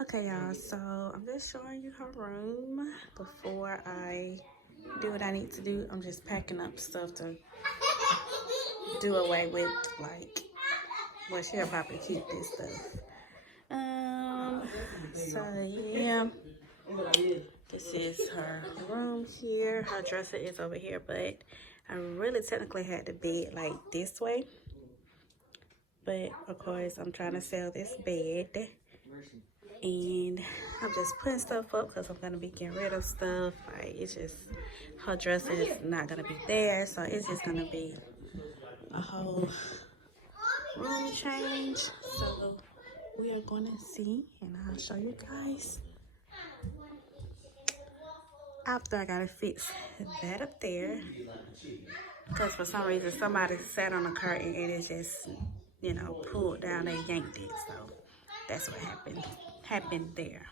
Okay, y'all, so I'm just showing you her room before I do what I need to do. I'm just packing up stuff to do away with, like, well, she'll probably keep this stuff. So yeah, this is her room here. Her dresser is over here, but I really technically had the bed like this way. But of course, I'm trying to sell this bed. And I'm just putting stuff up because I'm going to be getting rid of stuff. Like, it's just, her dresser is not going to be there. So it's just going to be a whole room change. So we are going to see, and I'll show you guys after I got to fix that up there. Because for some reason, somebody sat on a curtain and it just, you know, pulled down. They yanked it. So that's what happened there.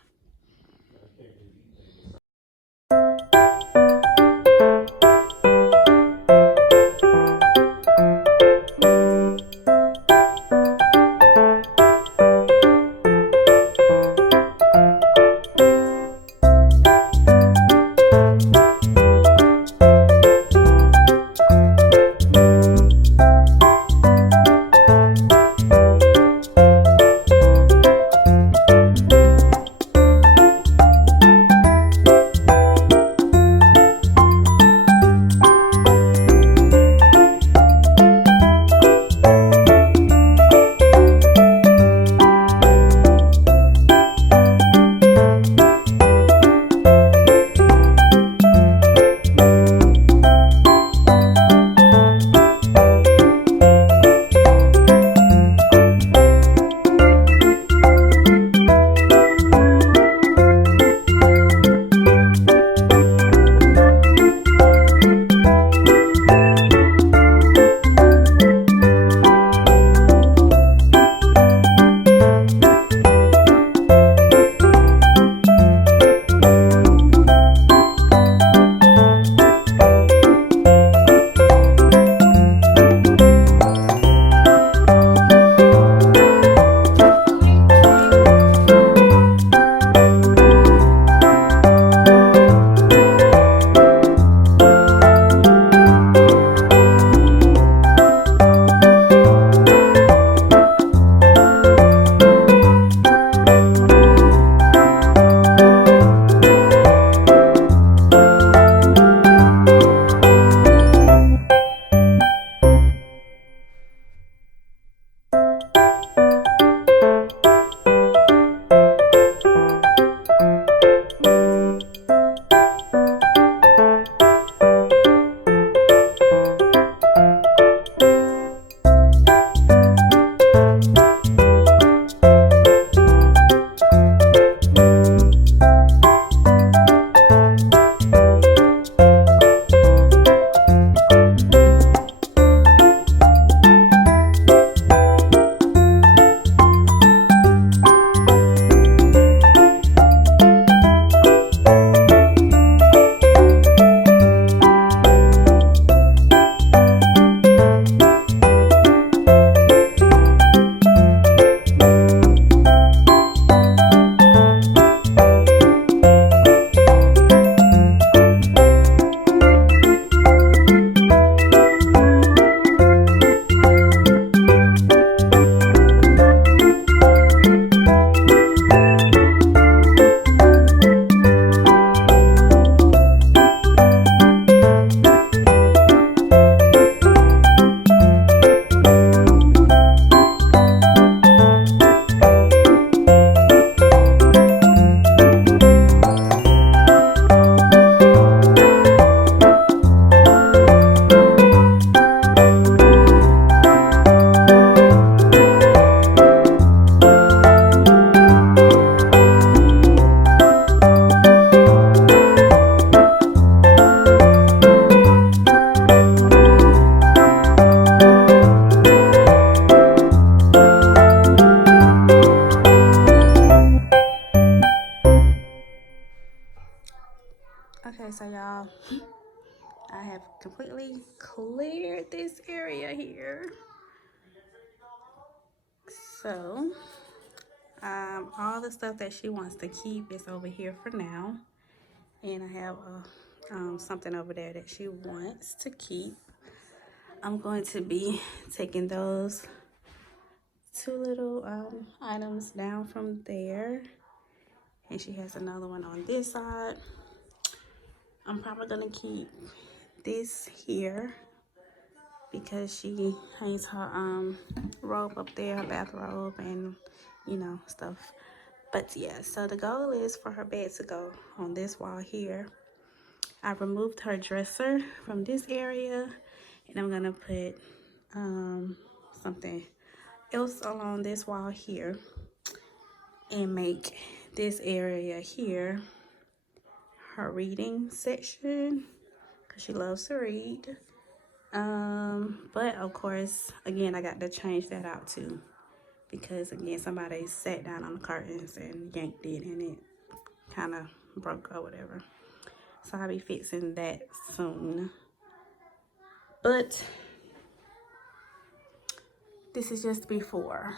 Okay, so y'all, I have completely cleared this area here. So All the stuff that she wants to keep is over here for now. And I have something over there that she wants to keep. I'm going to be taking those two little items down from there. And she has another one on this side. I'm probably going to keep this here because she hangs her robe up there, her bathrobe, and you know, stuff. But yeah, so the goal is for her bed to go on this wall here. I removed her dresser from this area, and I'm gonna put something else along this wall here and make this area here her reading section because she loves to read. But of course, again, I got to change that out too because again, somebody sat down on the curtains and yanked it and it kind of broke or whatever. So I'll be fixing that soon. But this is just before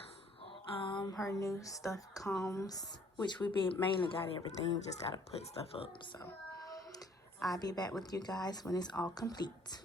her new stuff comes, which we mainly got everything. We just got to put stuff up. So I'll be back with you guys when it's all complete.